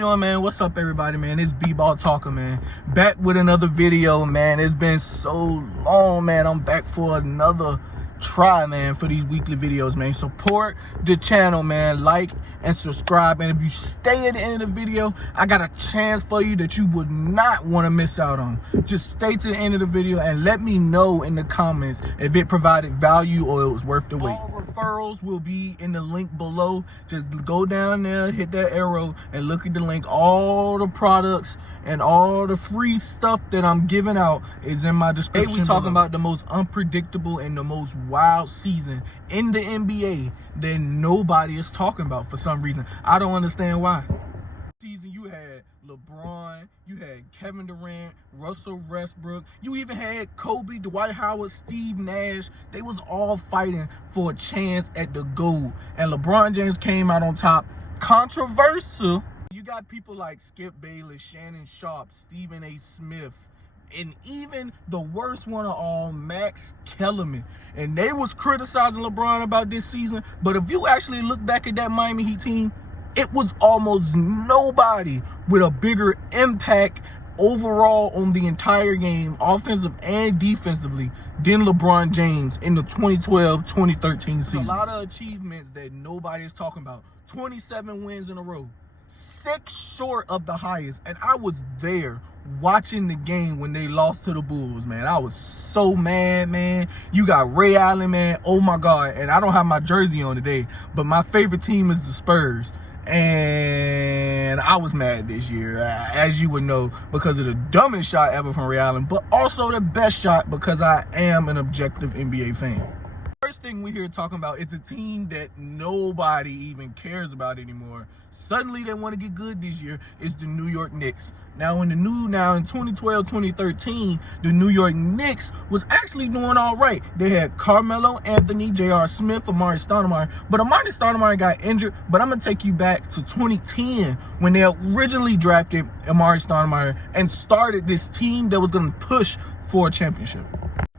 You know, man, what's up, everybody, man? It's B-Ball Talker, man. Back with another video, man. It's been so long, man. I'm back for another try, man, for these weekly videos, man. Support the channel, man. Like and subscribe. And if you stay at the end of the video, I got a chance for you that you would not want to miss out on. Just stay to the end of the video and let me know in the comments if it provided value or it was worth the wait. All referrals will be in the link below. Just go down there, hit that arrow, and look at the link. All the products and all the free stuff that I'm giving out is in my description. Today we talking about the most unpredictable and the most wild season in the NBA that nobody is talking about for some reason. I don't understand why. Season you had LeBron, you had Kevin Durant, Russell Westbrook, you even had Kobe, Dwight Howard, Steve Nash. They was all fighting for a chance at the GO.A.T. And LeBron James came out on top. Controversial. You got people like Skip Bayless, Shannon Sharp, Stephen A. Smith, and even the worst one of all, Max Kellerman. And they was criticizing LeBron about this season. But if you actually look back at that Miami Heat team, it was almost nobody with a bigger impact overall on the entire game, offensive and defensively, than LeBron James in the 2012-2013 season. A lot of achievements that nobody is talking about. 27 wins in a row. 6 short of the highest. And I was there watching the game when they lost to the Bulls, man. I was so mad, man. You got Ray Allen, man. Oh my God. And I don't have my jersey on today, but my favorite team is the Spurs. And I was mad this year, as you would know, because of the dumbest shot ever from Ray Allen, but also the best shot because I am an objective NBA fan. First thing we hear talking about is a team that nobody even cares about anymore. Suddenly they want to get good this year. Is the New York Knicks. Now in 2012-2013, the New York Knicks was actually doing all right. They had Carmelo Anthony, J.R. Smith, Amari Stoudemire, but Amari Stoudemire got injured. But I'm gonna take you back to 2010 when they originally drafted Amari Stoudemire and started this team that was gonna push for a championship.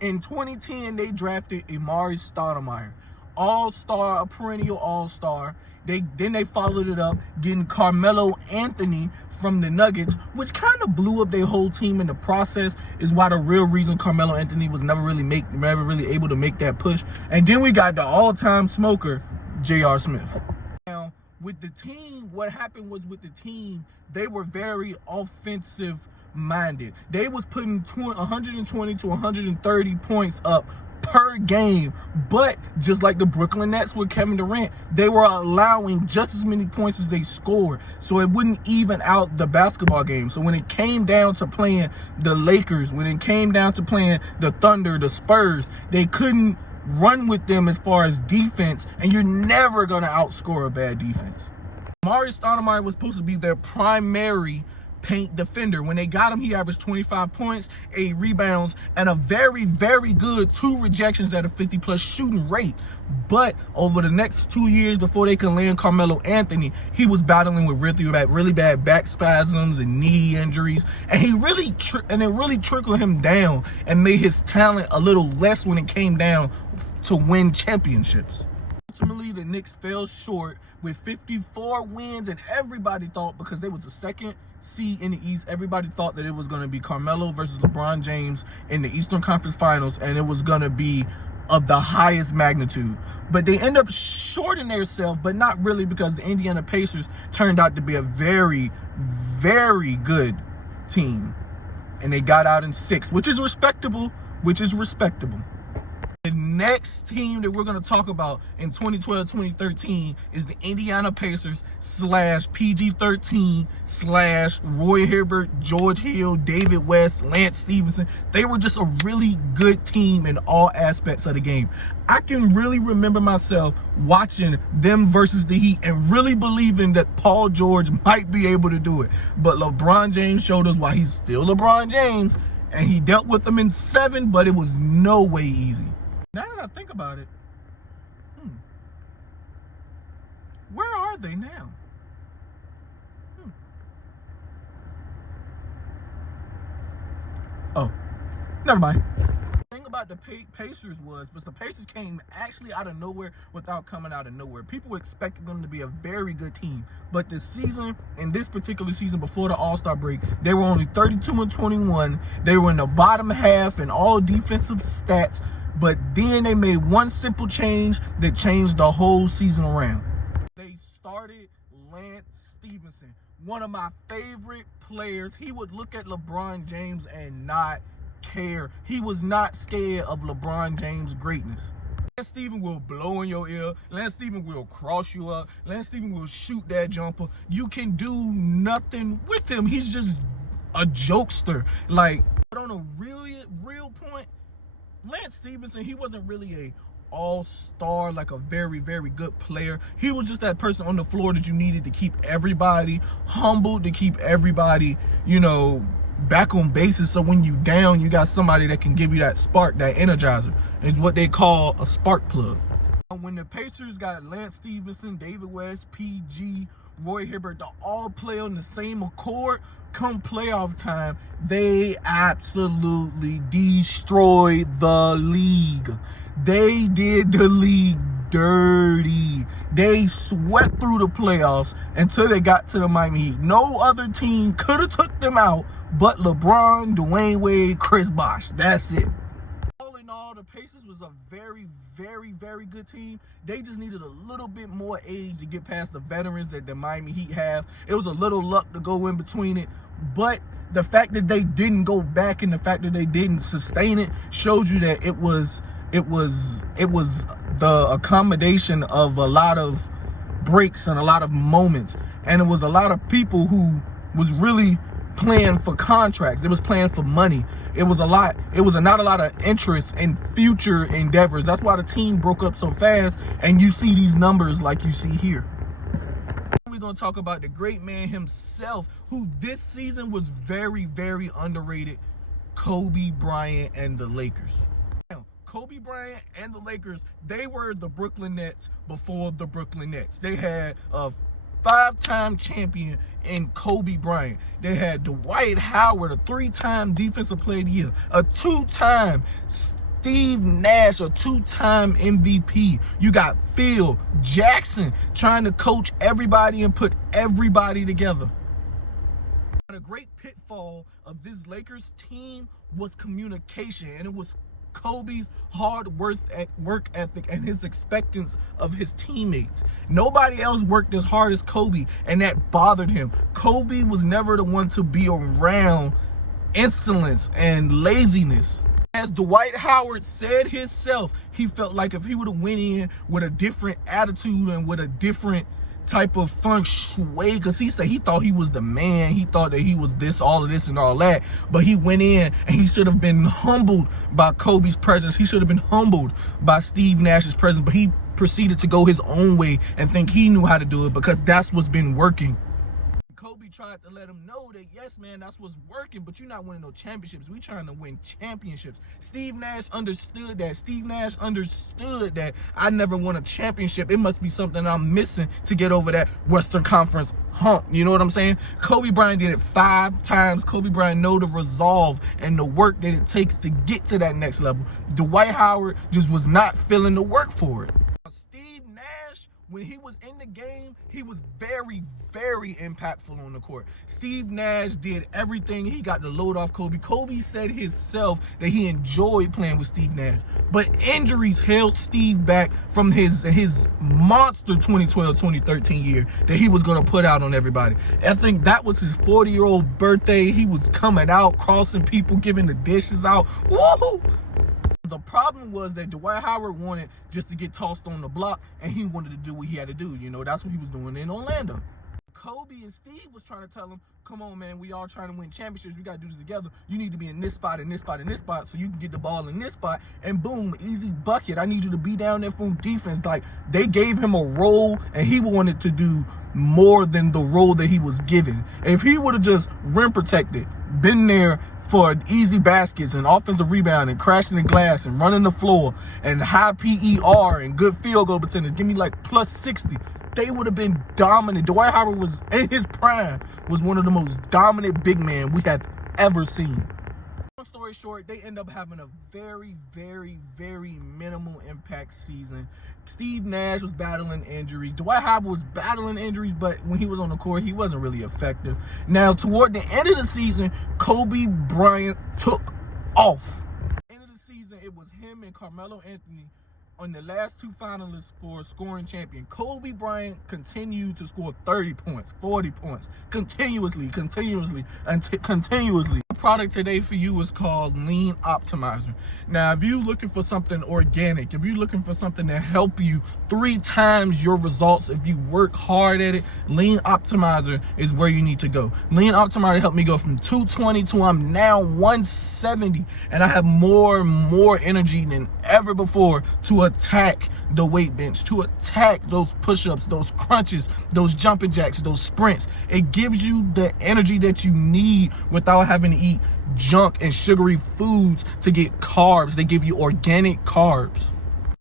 In 2010, they drafted Amari Stoudemire, all-star, a perennial all-star. Then they followed it up getting Carmelo Anthony from the Nuggets, which kind of blew up their whole team in the process. Is why the real reason Carmelo Anthony was never really able to make that push. And then we got the all-time smoker, J.R. Smith. Now with the team, what happened was with the team, they were very offensive minded. They was putting 120 to 130 points up per game, but just like the Brooklyn Nets with Kevin Durant, they were allowing just as many points as they scored, so it wouldn't even out the basketball game. So when it came down to playing the Lakers, when it came down to playing the Thunder, the Spurs, they couldn't run with them as far as defense, and you're never going to outscore a bad defense. Amari Stoudemire was supposed to be their primary paint defender. When they got him, he averaged 25 points, 8 rebounds, and a very, very good 2 rejections at a 50+ shooting rate. But over the next 2 years before they could land Carmelo Anthony, he was battling with really bad back spasms and knee injuries, and it really trickled him down and made his talent a little less when it came down to win championships. Ultimately, the Knicks fell short with 54 wins, and everybody thought, because they was the second seed in the East, everybody thought that it was going to be Carmelo versus LeBron James in the Eastern Conference Finals, and it was going to be of the highest magnitude. But they end up shorting themselves, but not really, because the Indiana Pacers turned out to be a very, very good team, and they got out in 6, which is respectable. The next team that we're going to talk about in 2012-2013 is the Indiana Pacers / PG-13 / Roy Hibbert, George Hill, David West, Lance Stevenson. They were just a really good team in all aspects of the game. I can really remember myself watching them versus the Heat and really believing that Paul George might be able to do it. But LeBron James showed us why he's still LeBron James, and he dealt with them in 7, but it was no way easy. Now that I think about it, where are they now? Oh, never mind. The thing about about the Pacers was the Pacers came actually out of nowhere without coming out of nowhere. People expected them to be a very good team, but this season, in this particular season before the All-Star break, they were only 32-21. They were in the bottom half in all defensive stats, but then they made one simple change that changed the whole season around. They started Lance Stephenson, one of my favorite players. He would look at LeBron James and not care. He was not scared of LeBron James' greatness. Lance Stephenson will blow in your ear. Lance Stephenson will cross you up. Lance Stephenson will shoot that jumper. You can do nothing with him. He's just a jokester. Like, but on a real point, Lance Stephenson, he wasn't really a all-star, like a very good player. He was just that person on the floor that you needed to keep everybody humbled, to keep everybody, you know, back on basis. So when you down, you got somebody that can give you that spark, that energizer. It's what they call a spark plug. When the Pacers got Lance Stephenson, David West, PG, Roy Hibbert to all play on the same accord, come playoff time, they absolutely destroyed the league. They did the league dirty. They swept through the playoffs until they got to the Miami Heat. No other team could have took them out but LeBron, Dwayne Wade, Chris Bosh. That's it. All in all, the Pacers was a very good team. They just needed a little bit more age to get past the veterans that the Miami Heat have. It was a little luck to go in between it, but the fact that they didn't go back and the fact that they didn't sustain it shows you that it was the accommodation of a lot of breaks and a lot of moments, and it was a lot of people who was really playing for contracts. It was playing for money. It was not a lot of interest in future endeavors. That's why the team broke up so fast, and you see these numbers like you see here. We're going to talk about the great man himself, who this season was very underrated, Kobe Bryant and the Lakers. Kobe Bryant and the Lakers, they were the Brooklyn Nets before the Brooklyn Nets. They had a 5-time champion in Kobe Bryant. They had Dwight Howard, a 3-time Defensive Player of the Year, a 2-time Steve Nash, a 2-time MVP. You got Phil Jackson trying to coach everybody and put everybody together. A great pitfall of this Lakers team was communication, and it was Kobe's hard work ethic and his expectance of his teammates. Nobody else worked as hard as Kobe, and that bothered him. Kobe was never the one to be around insolence and laziness. As Dwight Howard said himself, he felt like if he would have went in with a different attitude and with a different type of feng shui, because he said he thought he was the man, he thought that he was this, all of this and all that, but he went in and he should have been humbled by Kobe's presence. He should have been humbled by Steve Nash's presence, but he proceeded to go his own way and think he knew how to do it because that's what's been working. Kobe tried to let him know that, yes, man, that's what's working, but you're not winning no championships. We trying to win championships. Steve Nash understood that. Steve Nash understood that I never won a championship. It must be something I'm missing to get over that Western Conference hump. You know what I'm saying? Kobe Bryant did it 5 times. Kobe Bryant know the resolve and the work that it takes to get to that next level. Dwight Howard just was not feeling the work for it. Steve Nash, when he was in the game, he was very impactful on the court. Steve Nash did everything. He got the load off Kobe. Kobe said himself that he enjoyed playing with Steve Nash, but injuries held Steve back from his monster 2012-2013 year that he was going to put out on everybody. I think that was his 40-year-old birthday. He was coming out, crossing people, giving the dishes out. Woo! The problem was that Dwight Howard wanted just to get tossed on the block, and he wanted to do what he had to do. You know, that's what he was doing in Orlando. Kobe and Steve was trying to tell him, come on, man, we all trying to win championships. We got to do this together. You need to be in this spot, and this spot, and this spot, so you can get the ball in this spot, and boom, easy bucket. I need you to be down there from defense. Like, they gave him a role, and he wanted to do more than the role that he was given. If he would have just rim protected, been there for easy baskets and offensive rebound and crashing the glass and running the floor and high PER and good field goal percentage, give me like plus 60, they would have been dominant. Dwight Howard was, in his prime, was one of the most dominant big men we have ever seen. Long story short, they end up having a very, very, very minimal impact season. Steve Nash was battling injuries. Dwight Howard was battling injuries, but when he was on the court, he wasn't really effective. Now, toward the end of the season, Kobe Bryant took off. End of the season, it was him and Carmelo Anthony on the last two finalists for scoring champion. Kobe Bryant continued to score 30 points, 40 points, continuously. The product today for you is called Lean Optimizer. Now, if you're looking for something organic, if you're looking for something to help you 3 times your results, if you work hard at it, Lean Optimizer is where you need to go. Lean Optimizer helped me go from 220 to I'm now 170, and I have more energy than ever before to attack the weight bench, to attack those push-ups, those crunches, those jumping jacks, those sprints. It gives you the energy that you need without having to eat junk and sugary foods to get carbs. They give you organic carbs.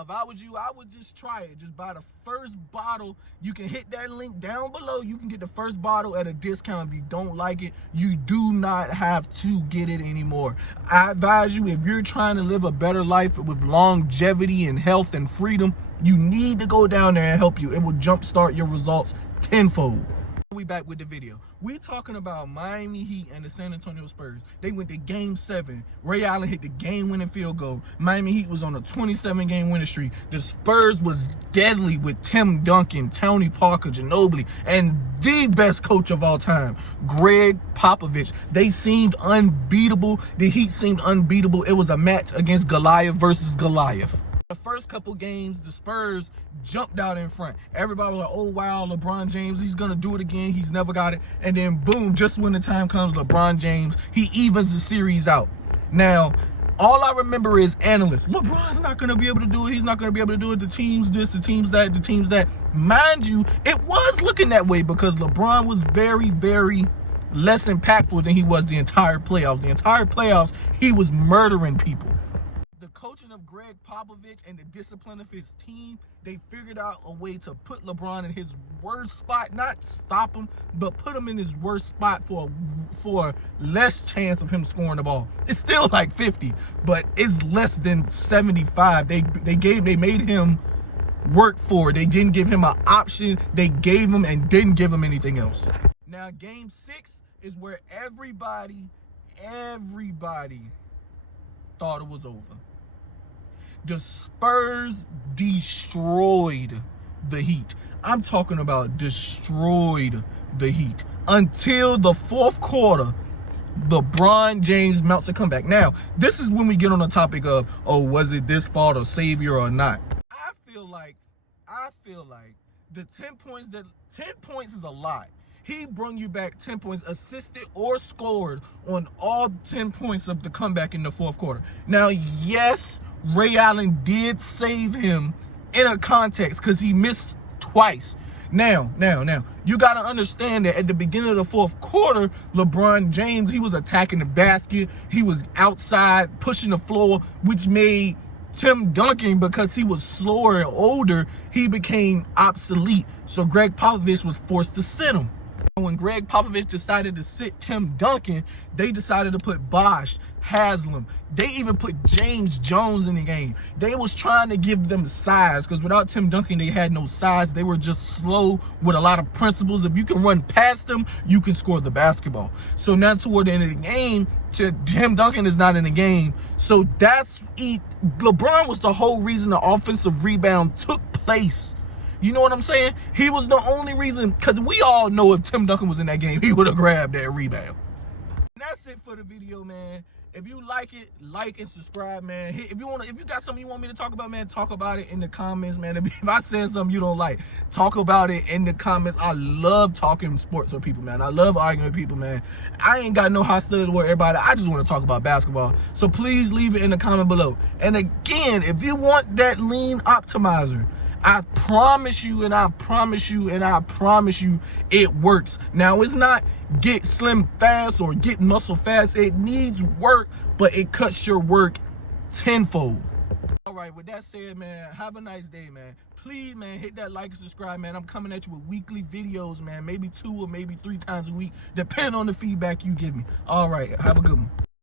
If I was you, I would just try it. Just buy the first bottle. You can hit that link down below. You can get the first bottle at a discount. If you don't like it, you do not have to get it anymore. I advise you, if you're trying to live a better life with longevity and health and freedom, you need to go down there and help you. It will jumpstart your results tenfold. We back with the video. We're talking about Miami Heat and the San Antonio Spurs. They went to Game 7. Ray Allen hit the game-winning field goal. Miami Heat was on a 27-game winning streak. The Spurs was deadly with Tim Duncan, Tony Parker, Ginobili, and the best coach of all time, Greg Popovich. They seemed unbeatable. The Heat seemed unbeatable. It was a match against Goliath versus Goliath. The first couple games, the Spurs jumped out in front. Everybody was like, oh, wow, LeBron James, he's going to do it again. He's never got it. And then, boom, just when the time comes, LeBron James, he evens the series out. Now, all I remember is analysts. LeBron's not going to be able to do it. He's not going to be able to do it. The team's this, the team's that, the team's that. Mind you, it was looking that way because LeBron was very, very less impactful than he was the entire playoffs. The entire playoffs, he was murdering people. Coaching of Greg Popovich and the discipline of his team, they figured out a way to put LeBron in his worst spot, not stop him, but put him in his worst spot for less chance of him scoring the ball. It's still like 50, but it's less than 75. They made him work for it. They didn't give him an option. They gave him and didn't give him anything else. Now, Game 6 is where everybody thought it was over. The Spurs destroyed the Heat. I'm talking about destroyed the Heat. Until the fourth quarter, LeBron James mounts a comeback. Now, this is when we get on the topic of, oh, was it this fault of savior or not? I feel like the 10 points is a lot. He brung you back 10 points, assisted or scored on all 10 points of the comeback in the fourth quarter. Now, yes, Ray Allen did save him in a context because he missed twice. Now, you got to understand that at the beginning of the fourth quarter, LeBron James, he was attacking the basket. He was outside pushing the floor, which made Tim Duncan, because he was slower and older, he became obsolete. So Greg Popovich was forced to sit him. When Greg Popovich decided to sit Tim Duncan, they decided to put Bosh, Haslam. They even put James Jones in the game. They was trying to give them size because without Tim Duncan, they had no size. They were just slow with a lot of principles. If you can run past them, you can score the basketball. So now toward the end of the game, Tim Duncan is not in the game. So LeBron was the whole reason the offensive rebound took place. You know what I'm saying? He was the only reason, because we all know if Tim Duncan was in that game, he would have grabbed that rebound. And that's it for the video, man. If you like it, like and subscribe, man. If you got something you want me to talk about, man, talk about it in the comments, man. If I said something you don't like, talk about it in the comments. I love talking sports with people, man. I love arguing with people, man. I ain't got no hostility toward everybody. I just want to talk about basketball. So please leave it in the comment below. And again, if you want that Lean Optimizer, I promise you, and I promise you, and I promise you, it works. Now, it's not get slim fast or get muscle fast. It needs work, but it cuts your work tenfold. All right, with that said, man, have a nice day, man. Please, man, hit that like and subscribe, man. I'm coming at you with weekly videos, man. Maybe 2 or maybe 3 times a week, depending on the feedback you give me. All right, have a good one.